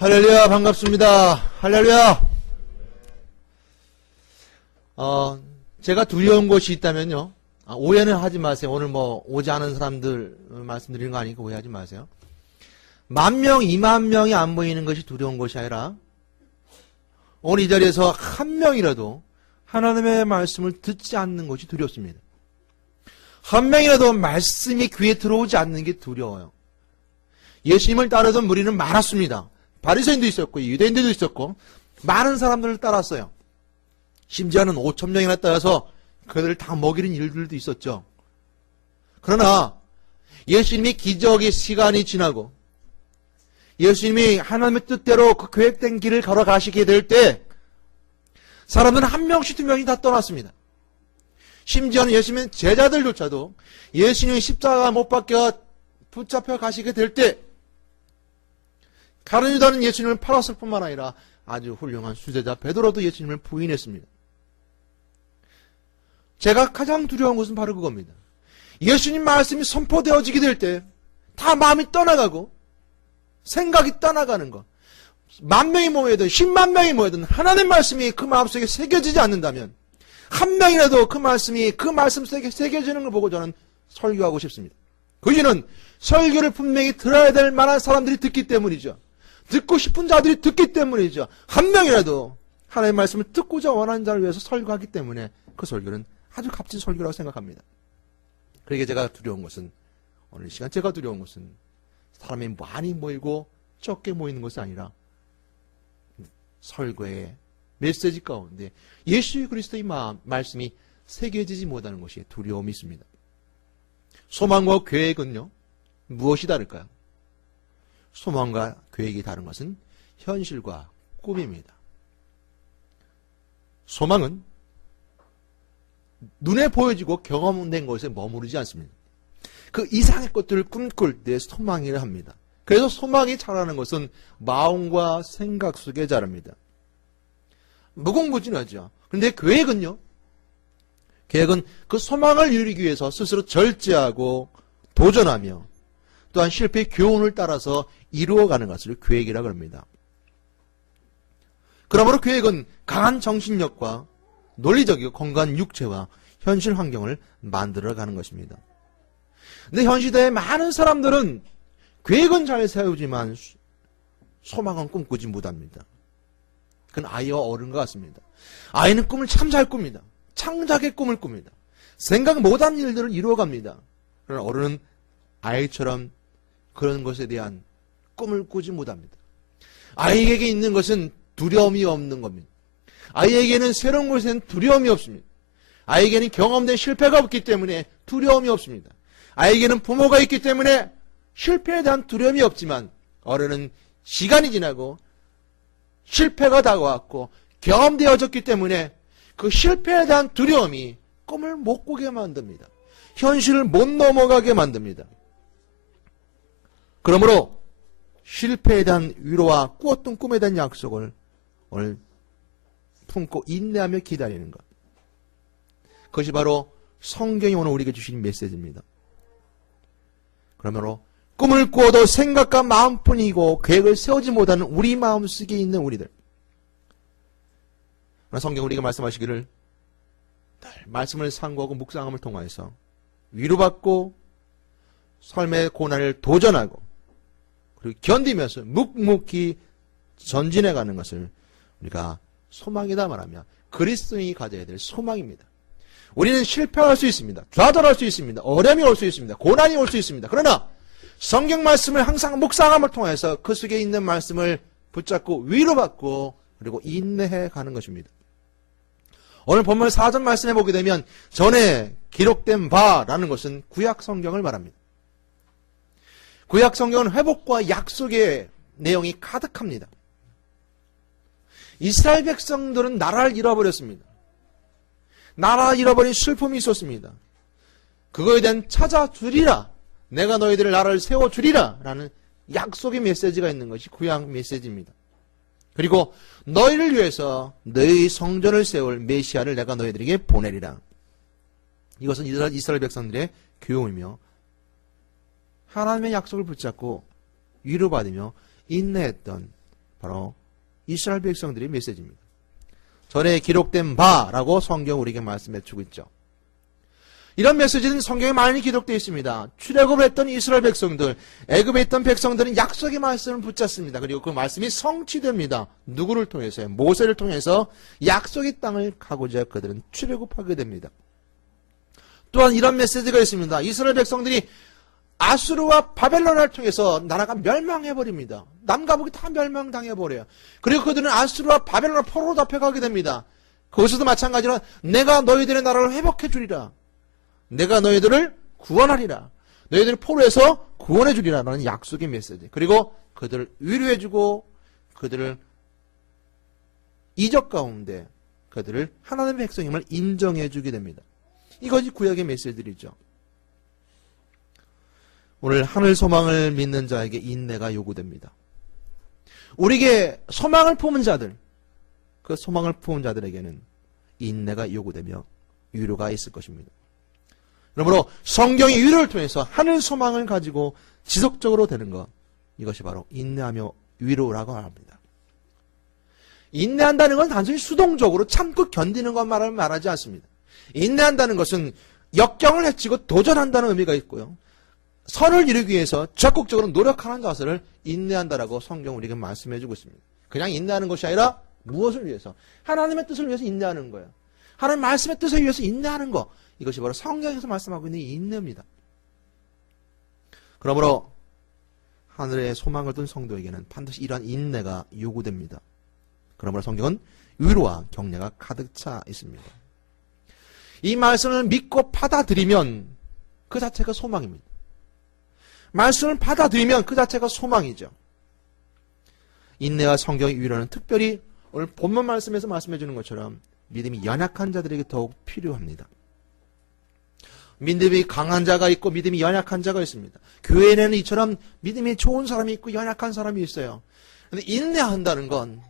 할렐루야, 반갑습니다. 할렐루야. 제가 두려운 것이 있다면요. 오해는 하지 마세요. 오늘 오지 않은 사람들 말씀드리는 거 아니니까 오해하지 마세요. 10,000명, 20,000명이 안 보이는 것이 두려운 것이 아니라 오늘 이 자리에서 한 명이라도 하나님의 말씀을 듣지 않는 것이 두렵습니다. 한 명이라도 말씀이 귀에 들어오지 않는 게 두려워요. 예수님을 따르던 무리는 많았습니다. 바리새인도 있었고 유대인들도 있었고 많은 사람들을 따랐어요. 심지어는 5,000명이나 따라서 그들을 다 먹이는 일들도 있었죠. 그러나 예수님이 기적의 시간이 지나고 예수님이 하나님의 뜻대로 그 계획된 길을 걸어가시게 될 때 사람들은 한 명씩 두 명씩 다 떠났습니다. 심지어는 예수님의 제자들조차도 예수님이 십자가 못 박혀 붙잡혀 가시게 될 때 가룟 유다는 예수님을 팔았을 뿐만 아니라 아주 훌륭한 수제자 베드로도 예수님을 부인했습니다. 제가 가장 두려운 것은 바로 그겁니다. 예수님 말씀이 선포되어지게 될 때 다 마음이 떠나가고 생각이 떠나가는 것. 10,000명이 모여든 10만 명이 모여든 하나님의 말씀이 그 마음속에 새겨지지 않는다면 한 명이라도 그 말씀 속에 새겨지는 걸 보고 저는 설교하고 싶습니다. 그 이유는 설교를 분명히 들어야 될 만한 사람들이 듣기 때문이죠. 듣고 싶은 자들이 듣기 때문이죠. 한 명이라도 하나님의 말씀을 듣고자 원하는 자를 위해서 설교하기 때문에 그 설교는 아주 값진 설교라고 생각합니다. 그러기에 제가 두려운 것은 오늘 시간 제가 두려운 것은 사람이 많이 모이고 적게 모이는 것이 아니라 설교의 메시지 가운데 예수 그리스도의 말씀이 새겨지지 못하는 것이 두려움이 있습니다. 소망과 계획은요, 무엇이 다를까요? 소망과 계획이 다른 것은 현실과 꿈입니다. 소망은 눈에 보여지고 경험된 것에 머무르지 않습니다. 그 이상의 것들을 꿈꿀 때 소망이라 합니다. 그래서 소망이 자라는 것은 마음과 생각 속에 자랍니다. 무궁무진하죠. 그런데 계획은요? 계획은 그 소망을 이루기 위해서 스스로 절제하고 도전하며 또한 실패의 교훈을 따라서 이루어가는 것을 계획이라고 합니다. 그러므로 계획은 강한 정신력과 논리적이고 건강한 육체와 현실 환경을 만들어가는 것입니다. 근데 현 시대에 많은 사람들은 계획은 잘 세우지만 소망은 꿈꾸지 못합니다. 그건 아이와 어른과 같습니다. 아이는 꿈을 참 잘 꿉니다. 창작의 꿈을 꿉니다. 생각 못한 일들을 이루어갑니다. 그러나 어른은 아이처럼 그런 것에 대한 꿈을 꾸지 못합니다. 아이에게 있는 것은 두려움이 없는 겁니다. 아이에게는 새로운 것에 대한 두려움이 없습니다. 아이에게는 경험된 실패가 없기 때문에 두려움이 없습니다. 아이에게는 부모가 있기 때문에 실패에 대한 두려움이 없지만 어른은 시간이 지나고 실패가 다가왔고 경험되어졌기 때문에 그 실패에 대한 두려움이 꿈을 못 꾸게 만듭니다. 현실을 못 넘어가게 만듭니다. 그러므로 실패에 대한 위로와 꾸었던 꿈에 대한 약속을 오늘 품고 인내하며 기다리는 것. 그것이 바로 성경이 오늘 우리에게 주신 메시지입니다. 그러므로 꿈을 꾸어도 생각과 마음뿐이고 계획을 세우지 못하는 우리 마음속에 있는 우리들. 성경 우리가 말씀하시기를 늘 말씀을 상고하고 묵상함을 통하여서 위로받고 삶의 고난을 도전하고 그리고 견디면서 묵묵히 전진해가는 것을 우리가 소망이다 말하며 그리스도인이 가져야 될 소망입니다. 우리는 실패할 수 있습니다. 좌절할 수 있습니다. 어려움이 올 수 있습니다. 고난이 올 수 있습니다. 그러나 성경 말씀을 항상 묵상함을 통해서 그 속에 있는 말씀을 붙잡고 위로받고 그리고 인내해 가는 것입니다. 오늘 본문 4절 말씀해 보게 되면 전에 기록된 바라는 것은 구약 성경을 말합니다. 구약 성경은 회복과 약속의 내용이 가득합니다. 이스라엘 백성들은 나라를 잃어버렸습니다. 나라 잃어버린 슬픔이 있었습니다. 그거에 대한 찾아주리라. 내가 너희들의 나라를 세워주리라. 라는 약속의 메시지가 있는 것이 구약 메시지입니다. 그리고 너희를 위해서 너희 성전을 세울 메시아를 내가 너희들에게 보내리라. 이것은 이스라엘 백성들의 교훈이며 하나님의 약속을 붙잡고 위로받으며 인내했던 바로 이스라엘 백성들의 메시지입니다. 전에 기록된 바라고 성경 우리에게 말씀해 주고 있죠. 이런 메시지는 성경에 많이 기록되어 있습니다. 출애굽을 했던 이스라엘 백성들, 애굽에 있던 백성들은 약속의 말씀을 붙잡습니다. 그리고 그 말씀이 성취됩니다. 누구를 통해서요? 모세를 통해서 약속의 땅을 가고자 그들은 출애굽하게 됩니다. 또한 이런 메시지가 있습니다. 이스라엘 백성들이 아수르와 바벨론을 통해서 나라가 멸망해버립니다. 남과 북이 다 멸망당해버려요. 그리고 그들은 아수르와 바벨론을 포로로 잡혀가게 됩니다. 거기서도 마찬가지로 내가 너희들의 나라를 회복해 주리라. 내가 너희들을 구원하리라. 너희들을 포로에서 구원해 주리라. 라는 약속의 메시지. 그리고 그들을 위로해 주고 그들을 이적 가운데 그들을 하나님의 백성임을 인정해 주게 됩니다. 이것이 구약의 메시지들이죠. 오늘 하늘 소망을 믿는 자에게 인내가 요구됩니다. 우리에게 소망을 품은 자들, 그 소망을 품은 자들에게는 인내가 요구되며 위로가 있을 것입니다. 그러므로 성경의 위로를 통해서 하늘 소망을 가지고 지속적으로 되는 것, 이것이 바로 인내하며 위로라고 합니다. 인내한다는 건 단순히 수동적으로 참고 견디는 것만을 말하지 않습니다. 인내한다는 것은 역경을 헤치고 도전한다는 의미가 있고요. 선을 이루기 위해서 적극적으로 노력하는 자세를 인내한다라고 성경 우리에게 말씀해주고 있습니다. 그냥 인내하는 것이 아니라 무엇을 위해서? 하나님의 뜻을 위해서 인내하는 거예요. 하나님 말씀의 뜻을 위해서 인내하는 것. 이것이 바로 성경에서 말씀하고 있는 인내입니다. 그러므로 하늘의 소망을 둔 성도에게는 반드시 이러한 인내가 요구됩니다. 그러므로 성경은 위로와 격려가 가득 차 있습니다. 이 말씀을 믿고 받아들이면 그 자체가 소망입니다. 말씀을 받아들이면 그 자체가 소망이죠. 인내와 성경의 위로는 특별히 오늘 본문 말씀에서 말씀해 주는 것처럼 믿음이 연약한 자들에게 더욱 필요합니다. 믿음이 강한 자가 있고 믿음이 연약한 자가 있습니다. 교회에는 이처럼 믿음이 좋은 사람이 있고 연약한 사람이 있어요. 그런데 인내한다는 건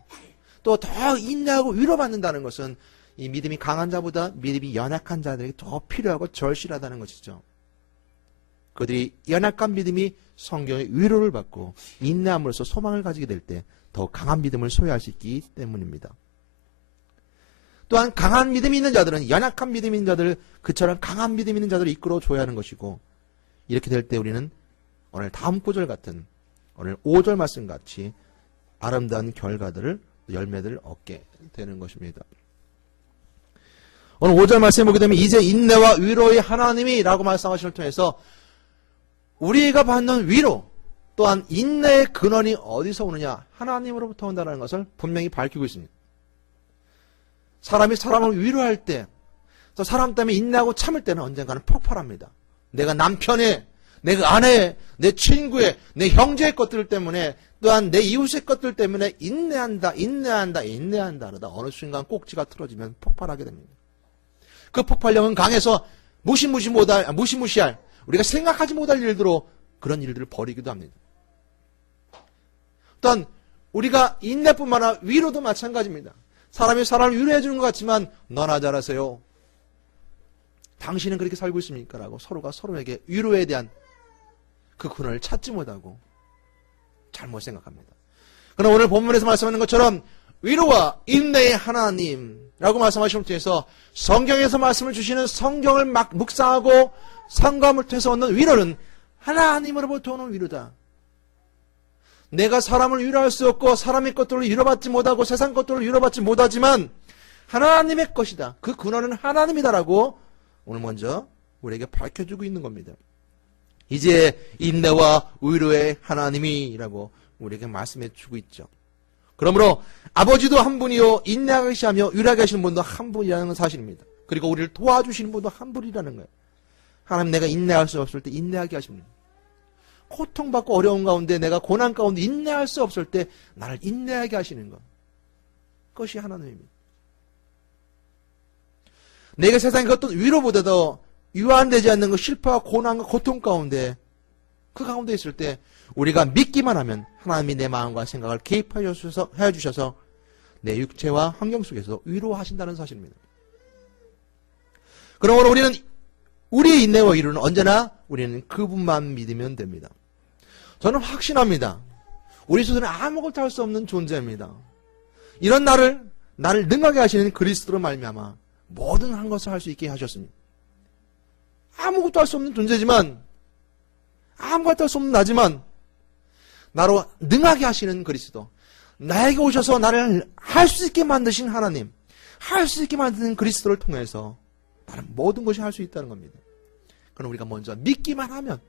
또 더 인내하고 위로받는다는 것은 이 믿음이 강한 자보다 믿음이 연약한 자들에게 더 필요하고 절실하다는 것이죠. 그들이 연약한 믿음이 성경의 위로를 받고 인내함으로써 소망을 가지게 될 때 더 강한 믿음을 소유할 수 있기 때문입니다. 또한 강한 믿음이 있는 자들은 연약한 믿음이 있는 자들을 그처럼 강한 믿음이 있는 자들을 이끌어 줘야 하는 것이고, 이렇게 될 때 우리는 오늘 다음 구절 같은 오늘 5절 말씀 같이 아름다운 결과들을 열매들을 얻게 되는 것입니다. 오늘 5절 말씀에 보게 되면 이제 인내와 위로의 하나님이 라고 말씀하시는 통해서 우리가 받는 위로 또한 인내의 근원이 어디서 오느냐? 하나님으로부터 온다는 것을 분명히 밝히고 있습니다. 사람이 사람을 위로할 때, 또 사람 때문에 인내하고 참을 때는 언젠가는 폭발합니다. 내가 남편의, 내 아내의, 내 친구의, 내 형제의 것들 때문에, 또한 내 이웃의 것들 때문에 인내한다 그러다 어느 순간 꼭지가 틀어지면 폭발하게 됩니다. 그 폭발력은 강해서 무시무시할 우리가 생각하지 못할 일들로 그런 일들을 벌이기도 합니다. 또한 우리가 인내뿐만 아니라 위로도 마찬가지입니다. 사람이 사람을 위로해 주는 것 같지만 너나 잘하세요. 당신은 그렇게 살고 있습니까? 라고 서로가 서로에게 위로에 대한 그 근원을 찾지 못하고 잘못 생각합니다. 그러나 오늘 본문에서 말씀하는 것처럼 위로와 인내의 하나님라고 말씀하시는 통해서 성경에서 말씀을 주시는 성경을 막 묵상하고 상감을 통해서 얻는 위로는 하나님으로부터 오는 위로다. 내가 사람을 위로할 수 없고 사람의 것들을 위로받지 못하고 세상 것들을 위로받지 못하지만 하나님의 것이다. 그 근원은 하나님이다라고 오늘 먼저 우리에게 밝혀주고 있는 겁니다. 이제 인내와 위로의 하나님이라고 우리에게 말씀해 주고 있죠. 그러므로 아버지도 한 분이요 인내하게 하며 위로하게 하시는 분도 한 분이라는 사실입니다. 그리고 우리를 도와주시는 분도 한 분이라는 거예요. 하나님 내가 인내할 수 없을 때 인내하게 하십니다. 고통받고 어려운 가운데 내가 고난 가운데 인내할 수 없을 때 나를 인내하게 하시는 것. 그것이 하나님입니다. 내가 세상의 어떤 위로보다도 유한되지 않는 것 실패와 고난과 고통 가운데 그 가운데 있을 때 우리가 믿기만 하면 하나님이 내 마음과 생각을 개입하여 주셔서 내 육체와 환경 속에서 위로하신다는 사실입니다. 그러므로 우리는 우리의 인내와 위로는 언제나 우리는 그분만 믿으면 됩니다. 저는 확신합니다. 우리 스스로는 아무것도 할 수 없는 존재입니다. 이런 나를 능하게 하시는 그리스도로 말미암아 모든 한 것을 할 수 있게 하셨습니다. 아무것도 할 수 없는 존재지만, 아무것도 할 수 없는 나지만 나로 능하게 하시는 그리스도, 나에게 오셔서 나를 할 수 있게 만드신 하나님, 할 수 있게 만드는 그리스도를 통해서 나는 모든 것이 할 수 있다는 겁니다. 그럼 우리가 먼저 믿기만 하면,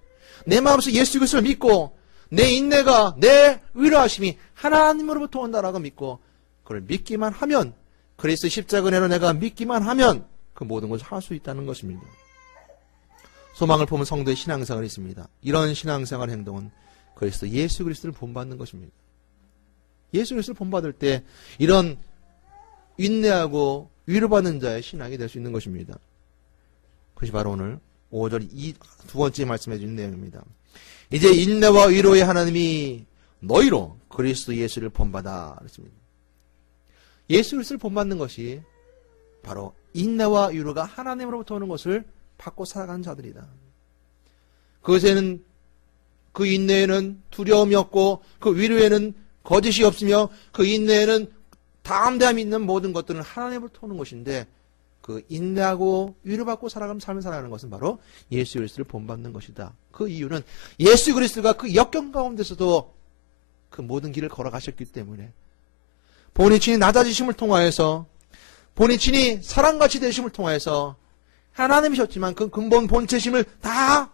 내 마음속에 예수 그리스도를 믿고 내 인내가, 내 위로하심이 하나님으로부터 온다라고 믿고 그걸 믿기만 하면, 그리스도 십자가 은혜로 내가 믿기만 하면 그 모든 것을 할 수 있다는 것입니다. 소망을 품은 성도의 신앙생활이 있습니다. 이런 신앙생활 행동은 그리스도 예수 그리스도를 본받는 것입니다. 예수 그리스도를 본받을 때 이런 인내하고 위로받는 자의 신앙이 될 수 있는 것입니다. 그것이 바로 오늘 5절 두 번째 말씀해 주는 내용입니다. 이제 인내와 위로의 하나님이 너희로 그리스도 예수를 본받아 그랬습니다. 예수 그리스도를 본받는 것이 바로 인내와 위로가 하나님으로부터 오는 것을 받고 살아가는 자들이다. 그것에는, 그 인내에는 두려움이 없고 그 위로에는 거짓이 없으며 그 인내에는 담대함이 있는 모든 것들은 하나님으로부터 오는 것인데, 그 인내하고 위로받고 살아가는 삶을 살아가는 것은 바로 예수 그리스도를 본받는 것이다. 그 이유는 예수 그리스도가 그 역경 가운데서도 그 모든 길을 걸어가셨기 때문에, 본인 친히 낮아지심을 통하여서, 본인 친히 사람같이 되심을 통하여서 하나님이셨지만 그 근본 본체심을 다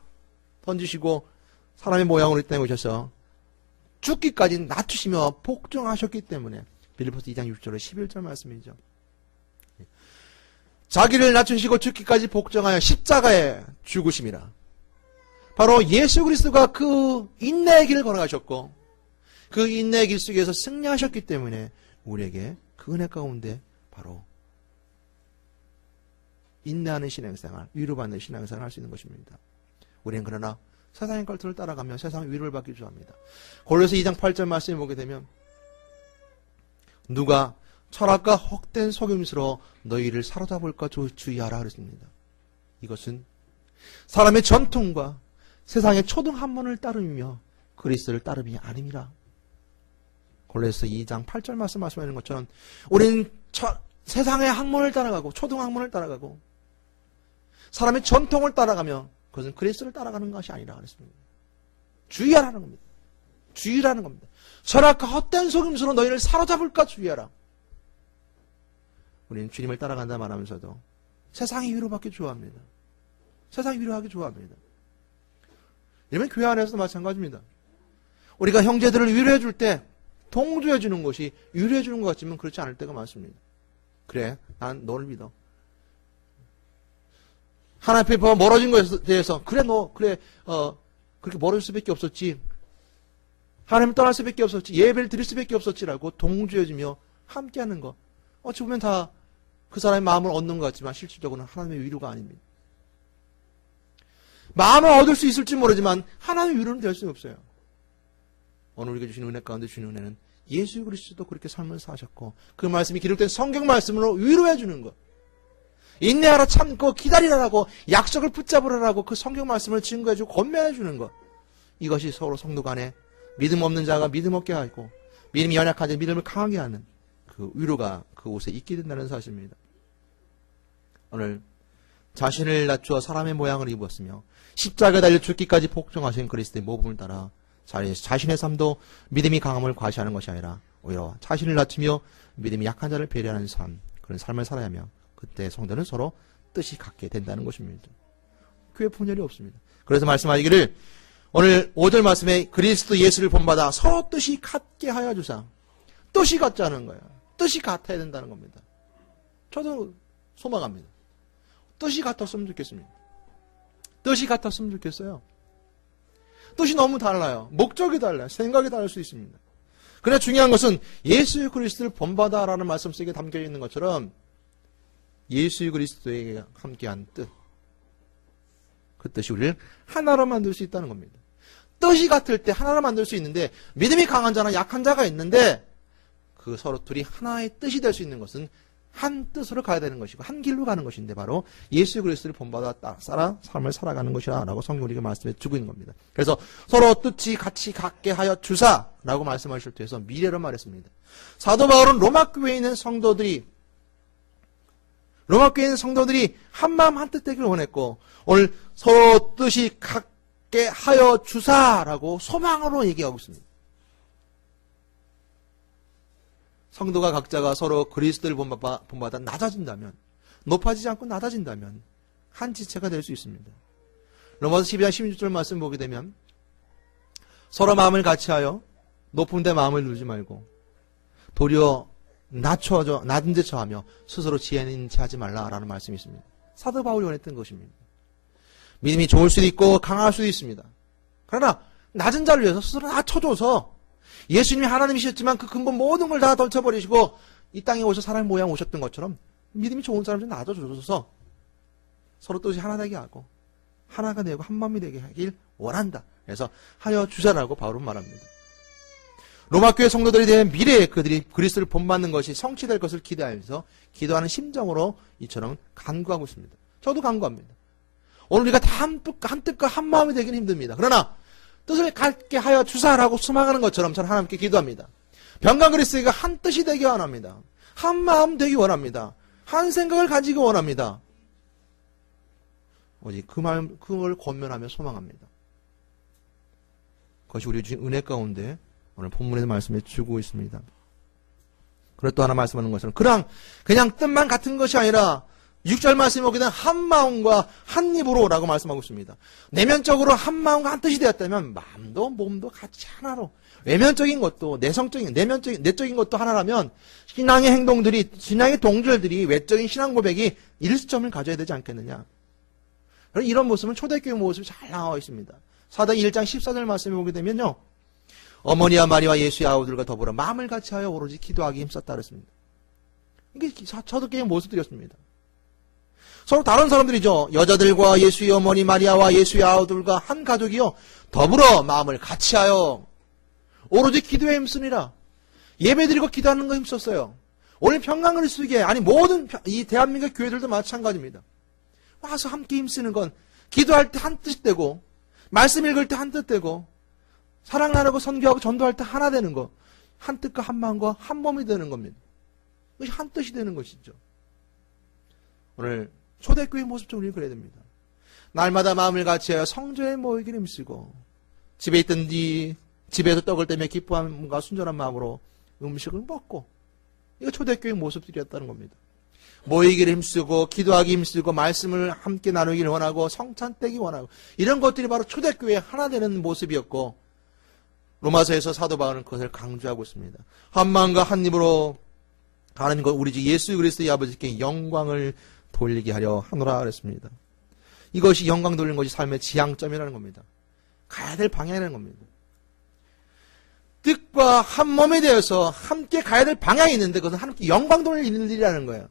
던지시고 사람의 모양으로 이 땅에 오셔서 죽기까지 낮추시며 복종하셨기 때문에, 빌립보서 2장 6절에 11절 말씀이죠. 자기를 낮추시고 죽기까지 복종하여 십자가에 죽으심이라. 바로 예수 그리스도가 그 인내의 길을 걸어가셨고 그 인내의 길 속에서 승리하셨기 때문에 우리에게 그 은혜 가운데 바로 인내하는 신앙생활, 위로받는 신앙생활을 할 수 있는 것입니다. 우리는 그러나 세상의 것들을 따라가며 세상의 위로를 받기 좋아합니다. 골로새 2장 8절 말씀에 보게 되면, 누가 철학과 헛된 속임수로 너희를 사로잡을까 주의하라 그랬습니다. 이것은 사람의 전통과 세상의 초등 학문을 따르며 그리스도를 따름이 아닙니다. 골로새 2장 8절 말씀하시는 것처럼 우리는 세상의 학문을 따라가고 초등 학문을 따라가고 사람의 전통을 따라가며 그것은 그리스도를 따라가는 것이 아니라 그랬습니다. 주의하라는 겁니다. 주의라는 겁니다. 철학과 헛된 속임수로 너희를 사로잡을까 주의하라. 우리는 주님을 따라간다 말하면서도 세상이 위로받기 좋아합니다. 세상이 위로하기 좋아합니다. 이러면 교회 안에서도 마찬가지입니다. 우리가 형제들을 위로해 줄 때 동조해 주는 것이 위로해 주는 것 같지만 그렇지 않을 때가 많습니다. 그래, 난 너를 믿어. 하나님 앞에 멀어진 것에 대해서 그래, 그렇게 멀어질 수밖에 없었지. 하나님을 떠날 수밖에 없었지. 예배를 드릴 수밖에 없었지라고 동조해주며 함께하는 것. 어찌 보면 다 그 사람의 마음을 얻는 것 같지만 실질적으로는 하나님의 위로가 아닙니다. 마음을 얻을 수 있을지 모르지만 하나님의 위로는 될 수 없어요. 오늘 우리에게 주신 은혜 가운데 주신 은혜는 예수 그리스도도 그렇게 삶을 사셨고 그 말씀이 기록된 성경 말씀으로 위로해 주는 것. 인내하라, 참고 기다리라라고 약속을 붙잡으라라고 그 성경 말씀을 증거해 주고 권면해 주는 것. 이것이 서로 성도 간에 믿음 없는 자가 믿음 없게 하고 믿음이 연약한 자 믿음을 강하게 하는 그 위로가 그곳에 있게 된다는 사실입니다. 오늘 자신을 낮추어 사람의 모양을 입었으며 십자가에 달려 죽기까지 복종하신 그리스도의 모범을 따라 자신의 삶도 믿음이 강함을 과시하는 것이 아니라 오히려 자신을 낮추며 믿음이 약한 자를 배려하는 삶, 그런 삶을 살아야 하며 그때 성도는 서로 뜻이 같게 된다는 것입니다. 교회 분열이 없습니다. 그래서 말씀하시기를 오늘 5절 말씀에 그리스도 예수를 본받아 서로 뜻이 같게 하여 주사. 뜻이 같자는 거예요. 뜻이 같아야 된다는 겁니다. 저도 소망합니다. 뜻이 같았으면 좋겠습니다. 뜻이 같았으면 좋겠어요. 뜻이 너무 달라요. 목적이 달라요. 생각이 다를 수 있습니다. 그러나 중요한 것은 예수 그리스도를 본받아라는 말씀 속에 담겨 있는 것처럼 예수 그리스도에게 함께한 뜻, 그 뜻이 우리를 하나로 만들 수 있다는 겁니다. 뜻이 같을 때 하나로 만들 수 있는데 믿음이 강한 자나 약한 자가 있는데 그 서로 둘이 하나의 뜻이 될 수 있는 것은 한 뜻으로 가야 되는 것이고 한 길로 가는 것인데 바로 예수 그리스도를 본받아 따라 삶을 살아가는 것이라고 성경이 우리가 말씀해 주고 있는 겁니다. 그래서 서로 뜻이 같이 갖게 하여 주사라고 말씀하실 때에서 미래로 말했습니다. 사도 바울은 로마 교회에 있는 성도들이 한마음 한뜻 되기를 원했고 오늘 서로 뜻이 갖게 하여 주사라고 소망으로 얘기하고 있습니다. 성도가 각자가 서로 그리스도를 본받아 낮아진다면, 높아지지 않고 낮아진다면 한 지체가 될 수 있습니다. 로마서 12장 16절 말씀 보게 되면 서로 마음을 같이하여 높은 데 마음을 두지 말고 도리어 낮은 데 처하며 스스로 지혜 있는 채 하지 말라라는 말씀이 있습니다. 사도 바울이 원했던 것입니다. 믿음이 좋을 수도 있고 강할 수도 있습니다. 그러나 낮은 자를 위해서 스스로 낮춰줘서 예수님이 하나님이셨지만 그 근본 모든 걸 다 던져버리시고 이 땅에 오셔서 사람의 모양 오셨던 것처럼 믿음이 좋은 사람들 낮아줘서 서로 뜻이 하나 되게 하고 하나가 되고 한 마음이 되게 하길 원한다. 그래서 하여 주자라고 바울은 말합니다. 로마 교회 성도들에 대한 미래에 그들이 그리스도를 본받는 것이 성취될 것을 기대하면서 기도하는 심정으로 이처럼 간구하고 있습니다. 저도 간구합니다. 오늘 우리가 다 한 뜻과 한 마음이 되기는 힘듭니다. 그러나 뜻을 갖게 하여 주사라고 소망하는 것처럼 저는 하나님께 기도합니다. 병간 그리스도가 한 뜻이 되기 원합니다. 한 마음 되기 원합니다. 한 생각을 가지기 원합니다. 오직 그걸 권면하며 소망합니다. 그것이 우리 주신 은혜 가운데 오늘 본문에서 말씀해 주고 있습니다. 그리고 또 하나 말씀하는 것처럼 그냥 뜻만 같은 것이 아니라 6절 말씀에 보게 되면 한 마음과 한 입으로 라고 말씀하고 있습니다. 내면적으로 한 마음과 한 뜻이 되었다면 마음도 몸도 같이 하나로 외면적인 것도 내적인 것도 하나라면 신앙의 행동들이 신앙의 동절들이 외적인 신앙 고백이 일수점을 가져야 되지 않겠느냐. 이런 모습은 초대교회 모습이 잘 나와 있습니다. 사도행 1장 14절 말씀에 보게 되면요. 어머니와 마리와 예수의 아우들과 더불어 마음을 같이 하여 오로지 기도하기 힘썼다 그랬습니다. 이게 초대교회 모습들이었습니다. 서로 다른 사람들이죠. 여자들과 예수의 어머니 마리아와 예수의 아우들과 한 가족이요. 더불어 마음을 같이하여 오로지 기도에 힘쓰니라. 예배드리고 기도하는 거 힘썼어요. 오늘 평강그리스도교회 아니 모든 이 대한민국 교회들도 마찬가지입니다. 와서 함께 힘쓰는 건 기도할 때 한 뜻 되고 말씀 읽을 때 한 뜻 되고 사랑 나누고 선교하고 전도할 때 하나 되는 거. 한 뜻과 한 마음과 한 몸이 되는 겁니다. 그것이 한 뜻이 되는 것이죠. 오늘 초대교회 모습 좀 우리는 그래야 됩니다. 날마다 마음을 같이하여 성전에 모이기를 힘쓰고 집에 있든지 집에서 떡을 떼며 기뻐함과 순전한 마음으로 음식을 먹고 이거 초대교회 모습들이었다는 겁니다. 모이기를 힘쓰고 기도하기 힘쓰고 말씀을 함께 나누기를 원하고 성찬되기 원하고 이런 것들이 바로 초대교회의 하나 되는 모습이었고 로마서에서 사도 바울은 그것을 강조하고 있습니다. 한 마음과 한 입으로 하나님 우리 주 예수 그리스도의 아버지께 영광을 돌리게 하려 하노라 그랬습니다. 이것이 영광 돌리는 것이 삶의 지향점이라는 겁니다. 가야 될 방향이라는 겁니다. 뜻과 한 몸이 되어서 함께 가야 될 방향이 있는데 그것은 함께 영광 돌리는 일이라는 거예요.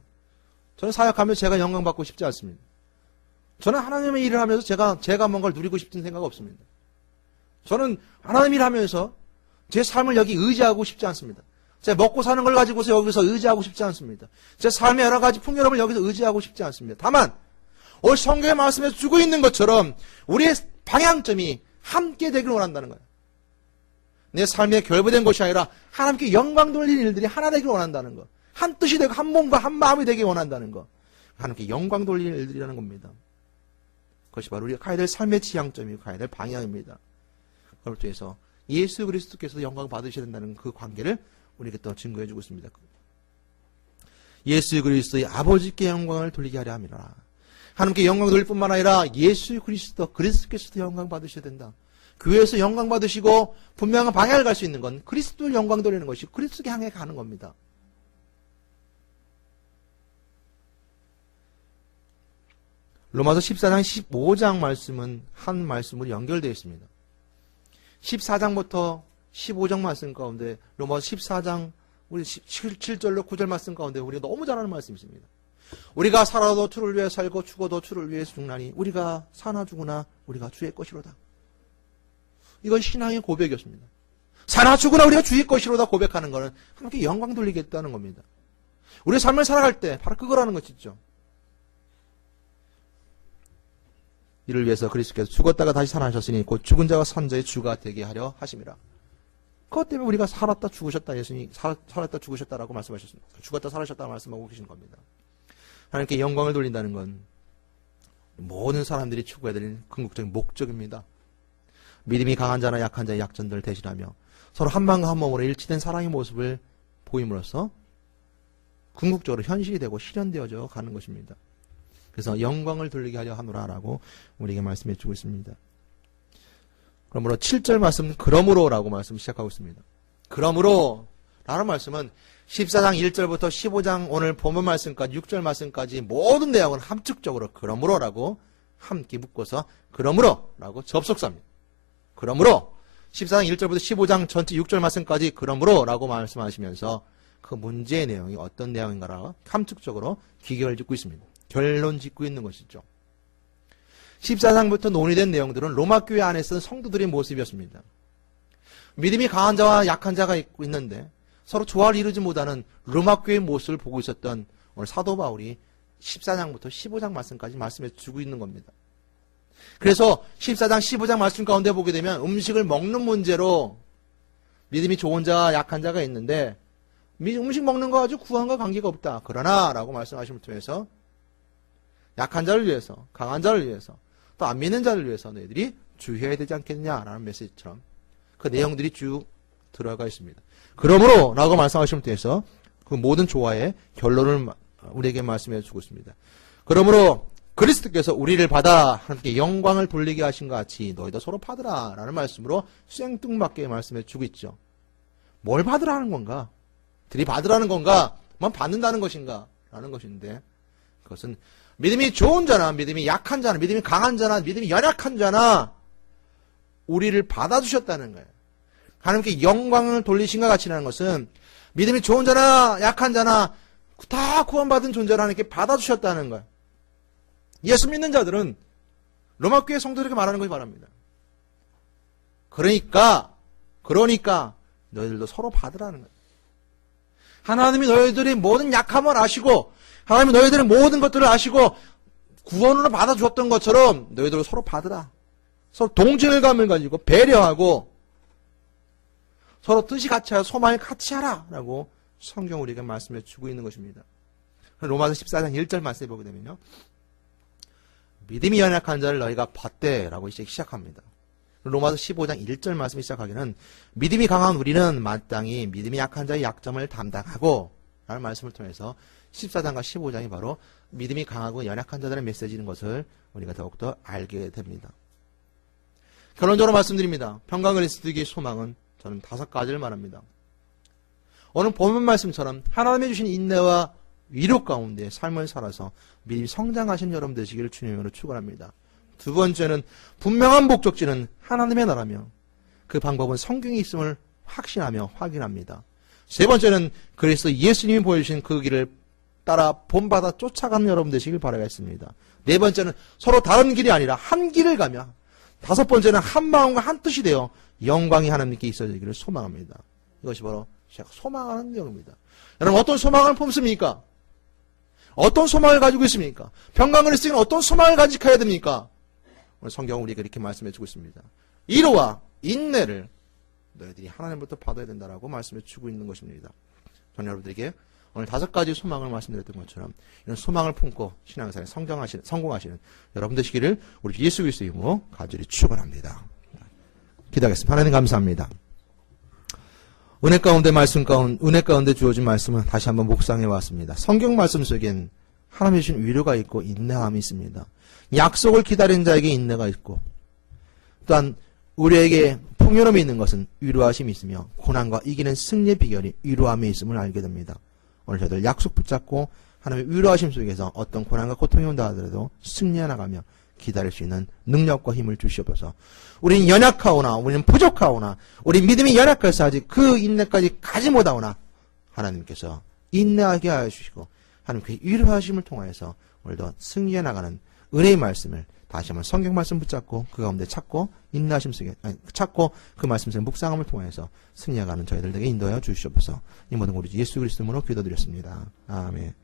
저는 사역하면서 제가 영광 받고 싶지 않습니다. 저는 하나님의 일을 하면서 제가 뭔가를 누리고 싶은 생각 없습니다. 저는 하나님 일 하면서 제 삶을 여기 의지하고 싶지 않습니다. 제가 먹고 사는 걸 가지고서 여기서 의지하고 싶지 않습니다. 제 삶의 여러 가지 풍요로움을 여기서 의지하고 싶지 않습니다. 다만 오늘 성경의 말씀에서 주고 있는 것처럼 우리의 방향점이 함께 되기를 원한다는 거예요. 내 삶에 결부된 것이 아니라 하나님께 영광 돌리는 일들이 하나 되기를 원한다는 거. 한 뜻이 되고 한 몸과 한 마음이 되기 원한다는 거. 하나님께 영광 돌리는 일들이라는 겁니다. 그것이 바로 우리가 가야 될 삶의 지향점이고 가야 될 방향입니다. 그걸 통해서 예수 그리스도께서 영광 받으셔야 된다는 그 관계를 우리에게 또 증거해주고 있습니다. 예수 그리스도의 아버지께 영광을 돌리게 하려 함이라. 하나님께 영광 돌릴 뿐만 아니라 예수 그리스도께서도 영광 받으셔야 된다. 교회에서 영광 받으시고 분명한 방향을 갈 수 있는 건 그리스도를 영광 돌리는 것이 그리스도께 향해 가는 겁니다. 로마서 14장 15장 말씀은 한 말씀으로 연결되어 있습니다. 14장부터 15장 말씀 가운데 로마서 14장 우리 7절로 9절 말씀 가운데 우리가 너무 잘 아는 말씀이 있습니다. 우리가 살아도 주를 위해 살고 죽어도 주를 위해 죽나니 우리가 사나 죽으나 우리가 주의 것이로다. 이건 신앙의 고백이었습니다. 사나 죽으나 우리가 주의 것이로다 고백하는 것은 하나님께 영광 돌리겠다는 겁니다. 우리의 삶을 살아갈 때 바로 그거라는 것이죠. 이를 위해서 그리스도께서 죽었다가 다시 살아나셨으니 곧 죽은 자와 산 자의 주가 되게 하려 하심이라. 그것 때문에 우리가 살았다 죽으셨다, 예수님이 살았다 죽으셨다라고 말씀하셨습니다. 죽었다 살아셨다고 말씀하고 계시는 겁니다. 하나님께 영광을 돌린다는 건 모든 사람들이 추구해야 될 궁극적인 목적입니다. 믿음이 강한 자나 약한 자의 약점들을 대신하며 서로 한 마음과 한 몸으로 일치된 사랑의 모습을 보임으로써 궁극적으로 현실이 되고 실현되어져 가는 것입니다. 그래서 영광을 돌리게 하려 하노라라고 우리에게 말씀해 주고 있습니다. 그러므로 7절 말씀 그러므로라고 말씀 시작하고 있습니다. 그러므로 라는 말씀은 14장 1절부터 15장 오늘 본문 말씀까지 6절 말씀까지 모든 내용을 함축적으로 그러므로라고 함께 묶어서 그러므로라고 접속사입니다. 그러므로 14장 1절부터 15장 전체 6절 말씀까지 그러므로라고 말씀하시면서 그 문제의 내용이 어떤 내용인가라고 함축적으로 기결을 짓고 있습니다. 결론 짓고 있는 것이죠. 14장부터 논의된 내용들은 로마 교회 안에 있던 성도들의 모습이었습니다. 믿음이 강한 자와 약한 자가 있는데 서로 조화를 이루지 못하는 로마 교회의 모습을 보고 있었던 오늘 사도 바울이 14장부터 15장 말씀까지 말씀해 주고 있는 겁니다. 그래서 14장 15장 말씀 가운데 보게 되면 음식을 먹는 문제로 믿음이 좋은 자와 약한 자가 있는데 음식 먹는 거 가지고 구원과 관계가 없다. 그러나 라고 말씀하시면 통해서 약한 자를 위해서, 강한 자를 위해서, 또 안 믿는 자를 위해서 너희들이 주의해야 되지 않겠느냐라는 메시지처럼 그 내용들이 쭉 들어가 있습니다. 그러므로 라고 말씀하시면 통해서 그 모든 조화의 결론을 우리에게 말씀해 주고 있습니다. 그러므로 그리스도께서 우리를 받아 하나님께 영광을 돌리게 하신 것 같이 너희도 서로 받으라 라는 말씀으로 생뚱맞게 말씀해 주고 있죠. 뭘 받으라는 건가? 들이받으라는 건가? 만 받는다는 것인가? 라는 것인데 그것은 믿음이 좋은 자나 믿음이 약한 자나 믿음이 강한 자나 믿음이 연약한 자나 우리를 받아주셨다는 거예요. 하나님께 영광을 돌리신 것 같이라는 것은 믿음이 좋은 자나 약한 자나 다 구원받은 존재를 하나님께 받아주셨다는 거예요. 예수 믿는 자들은 로마 교회 성도들에게 말하는 것이 바랍니다. 그러니까 너희들도 서로 받으라는 거예요. 하나님이 너희들이 모든 약함을 아시고 하나님이 너희들의 모든 것들을 아시고 구원으로 받아주었던 것처럼 너희들도 서로 받으라. 서로 동질감을 가지고 배려하고 서로 뜻이 같이 하라, 소망이 같이 하라 라고 성경 우리에게 말씀해 주고 있는 것입니다. 로마서 14장 1절 말씀해 보게 되면요. 믿음이 연약한 자를 너희가 받되 라고 시작합니다. 로마서 15장 1절 말씀이 시작하기는 믿음이 강한 우리는 마땅히 믿음이 약한 자의 약점을 담당하고 라는 말씀을 통해서 14장과 15장이 바로 믿음이 강하고 연약한 자들의 메시지인 것을 우리가 더욱더 알게 됩니다. 결론적으로 말씀드립니다. 평강 그리스도의 소망은 저는 5가지를 말합니다. 오늘 본문 말씀처럼 하나님이 주신 인내와 위로 가운데 삶을 살아서 믿음이 성장하신 여러분 되시기를 주님으로 축원합니다. 두 번째는 분명한 목적지는 하나님의 나라며 그 방법은 성경에 있음을 확신하며 확인합니다. 세 번째는 그리스도 예수님이 보여주신 그 길을 따라 본받아 쫓아가는 여러분 되시길 바라겠습니다. 네 번째는 서로 다른 길이 아니라 한 길을 가며 다섯 번째는 한 마음과 한 뜻이 되어 영광이 하나님께 있어지기를 소망합니다. 이것이 바로 제가 소망하는 내용입니다. 여러분 어떤 소망을 품습니까? 어떤 소망을 가지고 있습니까? 평강을 쓰기는 어떤 소망을 간직해야 됩니까? 오늘 성경은 우리에게 이렇게 말씀해 주고 있습니다. 이로와 인내를 너희들이 하나님부터 받아야 된다라고 말씀해 주고 있는 것입니다. 저는 여러분들에게 오늘 5가지 소망을 말씀드렸던 것처럼 이런 소망을 품고 신앙생활에 성공하시는 여러분 되시기를 우리 예수 그리스도의 이름으로 간절히 축원합니다. 기도하겠습니다. 하나님 감사합니다. 은혜 가운데 주어진 말씀을 다시 한번 묵상해 왔습니다. 성경 말씀 속엔 하나님이 주신 위로가 있고 인내함이 있습니다. 약속을 기다리는 자에게 인내가 있고 또한 우리에게 풍요로움이 있는 것은 위로하심이 있으며 고난과 이기는 승리의 비결이 위로함에 있음을 알게 됩니다. 오늘 저희들 약속 붙잡고 하나님의 위로하심 속에서 어떤 고난과 고통이 온다 하더라도 승리해 나가며 기다릴 수 있는 능력과 힘을 주시옵소서. 우리는 연약하오나 우리는 부족하오나 우리 믿음이 연약해서 아직 그 인내까지 가지 못하오나 하나님께서 인내하게 하여 주시고 하나님께 위로하심을 통하여서 오늘도 승리해 나가는 은혜의 말씀을 다시 한번 성경 말씀 붙잡고 그 가운데 찾고 인내하심 속에 찾고 그 말씀 속에 묵상함을 통해서 승리해가는 저희들 에게 인도하여 주시옵소서. 이 모든 우리 예수 그리스도 이름으로 기도드렸습니다. 아멘.